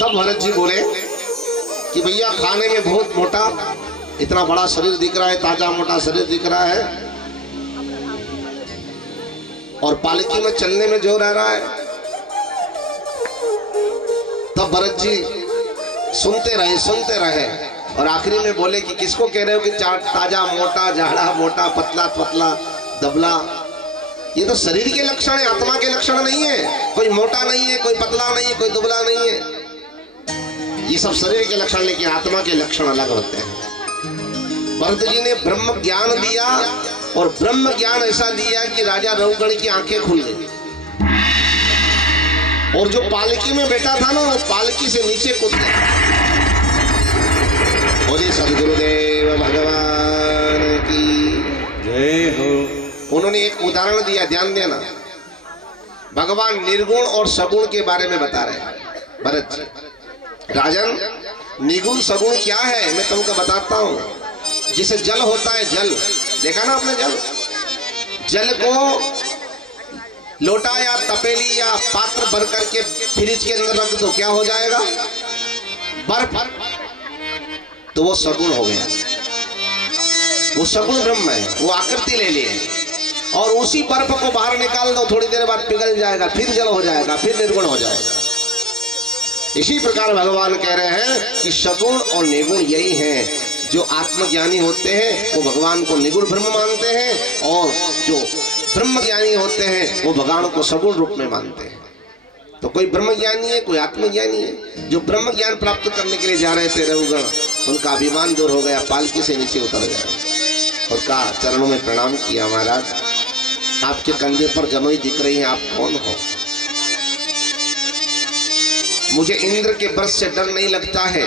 तब भरत जी बोले कि भैया खाने में बहुत मोटा, इतना बड़ा शरीर दिख रहा है, ताजा मोटा शरीर दिख रहा है, और पालकी में चलने में जोर आ रहा है। तब भरत जी सुनते रहे और आखिरी में बोले कि किसको कह रहे हो कि ताजा मोटा, झाड़ा मोटा, पतला पतला, दबला, ये तो शरीर के लक्षण है, आत्मा के लक्षण नहीं है। कोई मोटा नहीं है, कोई पतला नहीं है, कोई दुबला नहीं है, ये सब शरीर के लक्षण, लेकिन आत्मा के लक्षण अलग होते हैं। भरत जी ने ब्रह्म ज्ञान दिया, और ब्रह्म ज्ञान ऐसा दिया कि राजा रघुगण की आंखें खुल गई, और जो पालकी में बैठा था ना, वो पालकी से नीचे कूद गया। बोलिए सदगुरुदेव भगवान की जय हो। उन्होंने एक उदाहरण दिया, ध्यान देना। भगवान निर्गुण और सगुण के बारे में बता रहे हैं भरत जी। राजन, निगुण सगुण क्या है मैं तुमको बताता हूँ। जिसे जल होता है, जल देखा ना आपने, जल को लोटा या तपेली या पात्र भर करके फ्रिज के अंदर रख दो, क्या हो जाएगा? बर्फ, तो वो सगुण हो गया, वो सगुण ब्रह्म है, वो आकृति ले लिए। और उसी बर्फ को बाहर निकाल दो, थोड़ी देर बाद पिघल जाएगा, फिर जल हो जाएगा, फिर निर्गुण हो जाएगा। इसी प्रकार भगवान कह रहे हैं कि सगुण और निर्गुण यही हैं। जो आत्मज्ञानी होते हैं वो भगवान को निर्गुण ब्रह्म मानते हैं, और जो ब्रह्म ज्ञानी होते हैं वो भगवान को सगुण रूप में मानते हैं। तो कोई ब्रह्म ज्ञानी है, कोई आत्मज्ञानी है। जो ब्रह्म ज्ञान प्राप्त करने के लिए जा रहे थे रघुगण, उनका अभिमान दूर हो गया, पालकी से नीचे उतर गया और कहा, चरणों में प्रणाम किया, महाराज आपके कंधे पर जमुई दिख रही है, आप कौन हो? मुझे इंद्र के बरस से डर नहीं लगता है,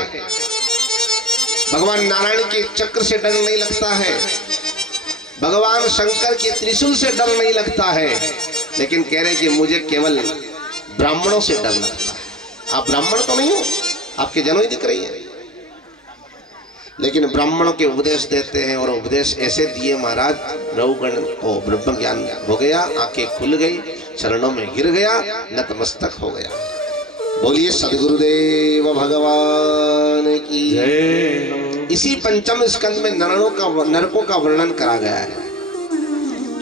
भगवान नारायण के चक्र से डर नहीं लगता है, भगवान शंकर के त्रिशूल से डर नहीं लगता है, लेकिन कह रहे कि मुझे केवल ब्राह्मणों से डर लगता है। आप ब्राह्मण तो नहीं हो, आपके जमुई दिख रही है, लेकिन ब्राह्मणों के उपदेश देते हैं। और उपदेश ऐसे दिए महाराज, रघुगण को ब्रह्म ज्ञान हो गया, आंखें खुल गई, चरणों में गिर गया, नतमस्तक हो गया। बोलिए सदगुरुदेव भगवान की जय। इसी पंचम स्कंद में नरकों का वर्णन करा गया है।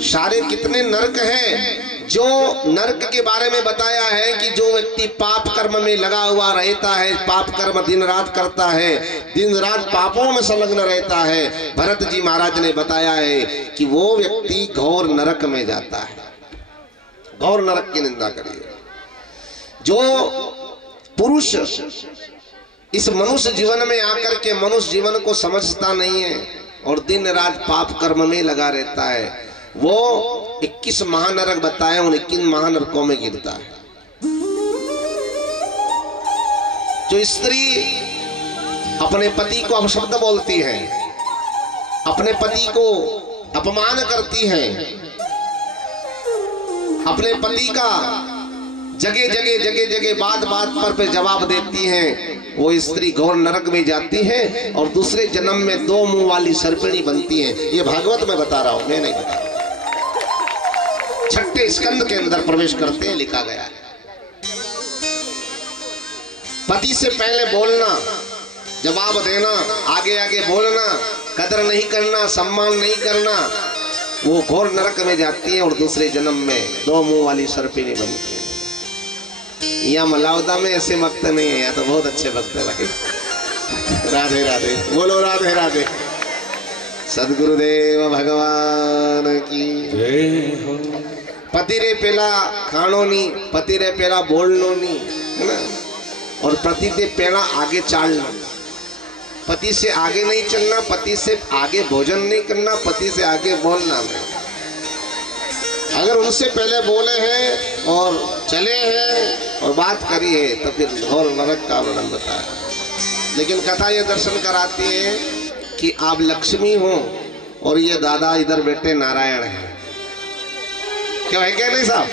सारे कितने नरक हैं, जो नरक के बारे में बताया है कि जो व्यक्ति पाप कर्म में लगा हुआ रहता है, पाप कर्म दिन रात करता है, दिन रात पापों में संलग्न रहता है, भरत जी महाराज ने बताया है कि वो व्यक्ति घोर नरक में जाता है। घोर नरक की निंदा करिए। जो पुरुष इस मनुष्य जीवन में आकर के मनुष्य जीवन को समझता नहीं है और दिन रात पाप कर्म में लगा रहता है, वो 21 महानरक बताए, उन 21 महानरकों में गिरता है। जो स्त्री अपने पति को अपशब्द बोलती है, अपने पति को अपमान करती है, अपने पति का जगह बात पर जवाब देती हैं, वो स्त्री घोर नरक में जाती है और दूसरे जन्म में 2 मुंह वाली सर्पिणी बनती है। ये भागवत में बता रहा हूं, मैं नहीं बता रहा। 6ठे स्कंद के अंदर प्रवेश करते हैं, लिखा गया है। पति से पहले बोलना, जवाब देना, आगे आगे बोलना, कदर नहीं करना, सम्मान नहीं करना, वो घोर नरक में जाती है और दूसरे जन्म में 2 मुंह वाली सर्पिणी बनती है। यहाँ मलावदा में ऐसे भक्त नहीं है, यहाँ तो बहुत अच्छे भक्त है भाई। राधे राधे, बोलो राधे राधे। सदगुरुदेव भगवान की जय हो। पति रे पेला खानो नी, पति रे पेला बोलनो नी, है ना, और पति से पेला आगे चालना। पति से आगे नहीं चलना, पति से आगे भोजन नहीं करना, पति से आगे बोलना नहीं। अगर उनसे पहले बोले हैं और चले हैं और बात करी है तो फिर घोर नरक का वर्णन बताया। लेकिन कथा ये दर्शन कराती है कि आप लक्ष्मी हो और ये दादा इधर बैठे नारायण हैं। क्यों है क्या नहीं साहब?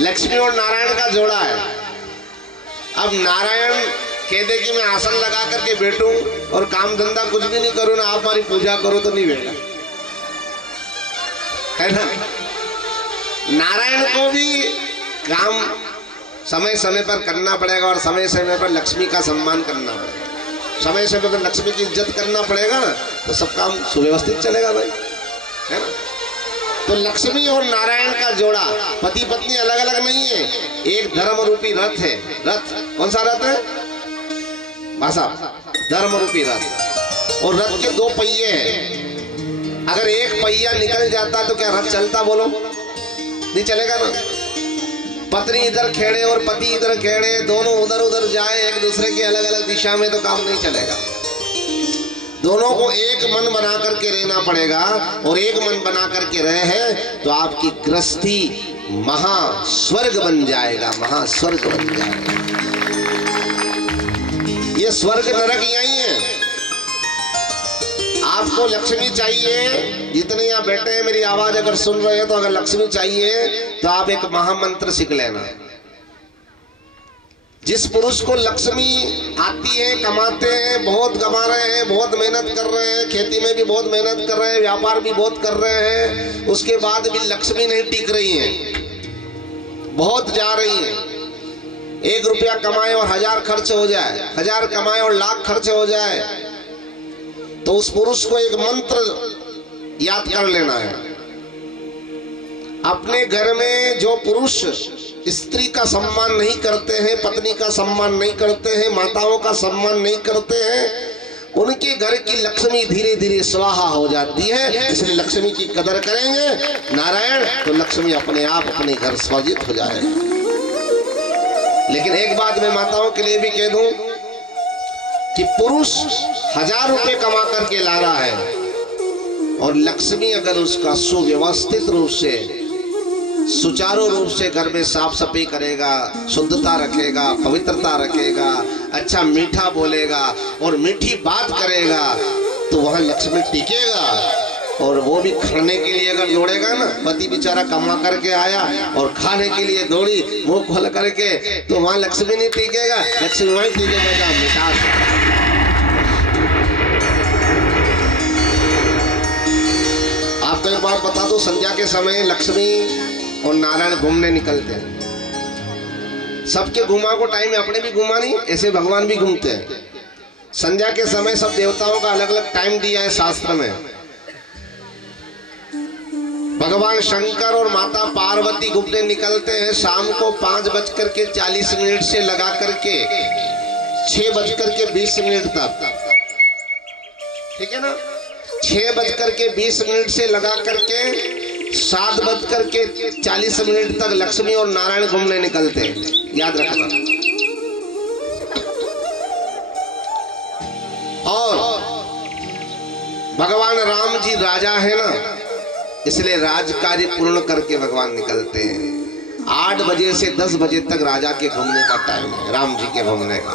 लक्ष्मी और नारायण का जोड़ा है। अब नारायण कह दे कि मैं आसन लगा करके बैठूं और काम धंधा कुछ भी नहीं करूं ना, आप हमारी पूजा करो तो नहीं बैठा, है ना। नारायण को भी काम समय समय पर करना पड़ेगा और समय समय पर लक्ष्मी का सम्मान करना पड़ेगा। समय समय पर लक्ष्मी की इज्जत करना पड़ेगा ना, तो सब काम सुव्यवस्थित चलेगा भाई, है ना। तो लक्ष्मी और नारायण का जोड़ा, पति पत्नी अलग अलग नहीं है, एक धर्म रूपी रथ है। रथ कौन सा रथ है भाषा? धर्म रूपी रथ। और रथ के दो पहिए हैं, अगर एक पहिया निकल जाता तो क्या रथ चलता? बोलो, नहीं चलेगा ना। पत्नी इधर खेड़े और पति इधर खेड़े, दोनों उधर उधर जाए एक दूसरे की अलग अलग दिशा में, तो काम नहीं चलेगा। दोनों को एक मन बना करके रहना पड़ेगा, और एक मन बना करके रहे तो आपकी गृहस्थी महास्वर्ग बन जाएगा, महास्वर्ग बन जाएगा। ये स्वर्ग नरक यही है। आपको लक्ष्मी चाहिए, जितने यहाँ बैठे हैं मेरी आवाज अगर सुन रहे हैं, तो अगर लक्ष्मी चाहिए तो आप एक महामंत्र सीख लेना। जिस पुरुष को लक्ष्मी आती है, कमाते हैं, बहुत कमा रहे हैं, बहुत मेहनत कर रहे हैं, खेती में भी बहुत मेहनत कर रहे हैं, व्यापार भी बहुत कर रहे हैं, उसके बाद भी लक्ष्मी नहीं टिक रही है, बहुत जा रही है। 1 रुपया कमाए और 1000 खर्च हो जाए, 1000 कमाए और लाख खर्च हो जाए, तो उस पुरुष को एक मंत्र याद कर लेना है। अपने घर में जो पुरुष स्त्री का सम्मान नहीं करते हैं, पत्नी का सम्मान नहीं करते हैं, माताओं का सम्मान नहीं करते हैं, उनके घर की लक्ष्मी धीरे धीरे स्वाहा हो जाती है। इसलिए लक्ष्मी की कदर करेंगे नारायण, तो लक्ष्मी अपने आप अपने घर स्वाजित हो जाएगा। लेकिन एक बात मैं माताओं के लिए भी कह दूं कि पुरुष 1000 रुपए कमा करके ला रहा है, और लक्ष्मी अगर उसका सुव्यवस्थित रूप से, सुचारू रूप से घर में साफ सफाई करेगा, शुद्धता रखेगा, पवित्रता रखेगा, अच्छा मीठा बोलेगा और मीठी बात करेगा, तो वहां लक्ष्मी टिकेगा। और वो भी खाने के लिए अगर दौड़ेगा ना, पति बेचारा कमा करके आया और खाने के लिए दौड़ी मुंह खोल करके, तो वहां लक्ष्मी नहीं टिकेगा, लक्ष्मी वहीं टिकेगा मिठास। आपको एक बात बता दो, संध्या के समय लक्ष्मी और नारायण घूमने निकलते हैं। सबके घुमा को टाइम है, अपने भी घुमा नहीं, ऐसे भगवान भी घूमते हैं। संध्या के समय सब देवताओं का अलग अलग टाइम दिया है शास्त्र में। भगवान शंकर और माता पार्वती घूमने निकलते हैं शाम को 5:40 से लगा करके 6:20 तक, ठीक है ना। 6:20 से लगा करके 7:40 तक लक्ष्मी और नारायण घूमने निकलते हैं, याद रखना। और भगवान राम जी राजा है ना, इसलिए राज कार्य पूर्ण करके भगवान निकलते हैं। 8 बजे से 10 बजे तक राजा के घूमने का टाइम है, राम जी के घूमने का।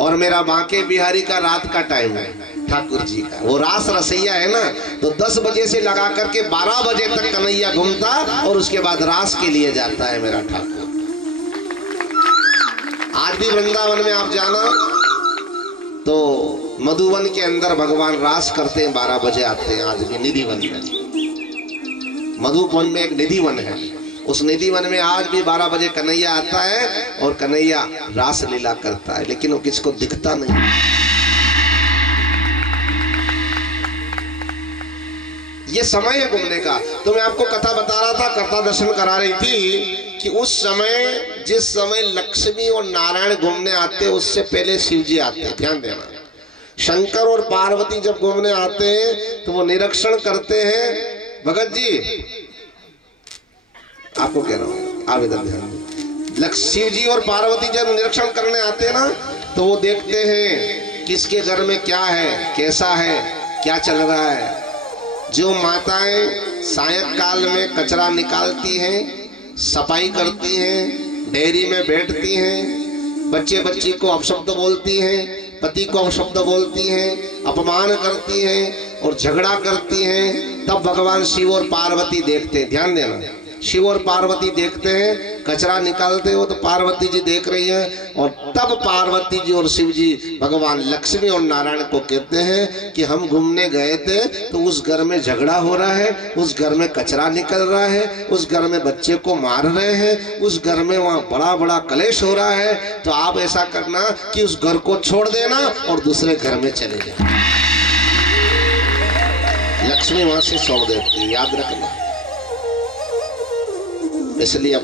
और मेरा बांके बिहारी का रात का टाइम है, ठाकुर जी का, वो रास रसैया है ना, तो 10 बजे से लगा करके 12 बजे तक कन्हैया घूमता और उसके बाद रास के लिए जाता है मेरा ठाकुर। आज भी वृंदावन में आप जाना तो मधुवन के अंदर भगवान रास करते हैं, 12 बजे आते हैं। आज भी निधि वन में, मधुवन में एक निधि वन है, उस निधि वन में आज भी 12 बजे कन्हैया आता है और कन्हैया रास लीला करता है, लेकिन वो किसको दिखता नहीं। ये समय है घूमने का। तो मैं आपको कथा बता रहा था, कथा दर्शन करा रही थी कि उस समय, जिस समय लक्ष्मी और नारायण घूमने आते हैं, उससे पहले शिव जी आते हैं। ध्यान देना, शंकर और पार्वती जब घूमने आते हैं तो वो निरीक्षण करते हैं। भगत जी आपको कह रहा हूं, आप इधर ध्यान। शिव जी और पार्वती जब निरीक्षण करने आते हैं ना, तो वो देखते हैं किसके घर में क्या है, कैसा है, क्या चल रहा है। जो माताएं सायंकाल में कचरा निकालती हैं, सफाई करती हैं, डेयरी में बैठती हैं, बच्चे बच्ची को अपशब्द बोलती हैं, पति को अपशब्द बोलती हैं, अपमान करती हैं और झगड़ा करती हैं, तब भगवान शिव और पार्वती देखते हैं। ध्यान देना, शिव और पार्वती देखते हैं कचरा निकालते हो तो पार्वती जी देख रही हैं, और तब पार्वती जी और शिव जी भगवान लक्ष्मी और नारायण को कहते हैं कि हम घूमने गए थे तो उस घर में झगड़ा हो रहा है, उस घर में कचरा निकल रहा है, उस घर में बच्चे को मार रहे हैं, उस घर में वहाँ बड़ा बड़ा कलेश हो रहा है, तो आप ऐसा करना कि उस घर को छोड़ देना और दूसरे घर में चले जाओ। लक्ष्मी वहां से छोड़ देती है, याद रखना। इसलिए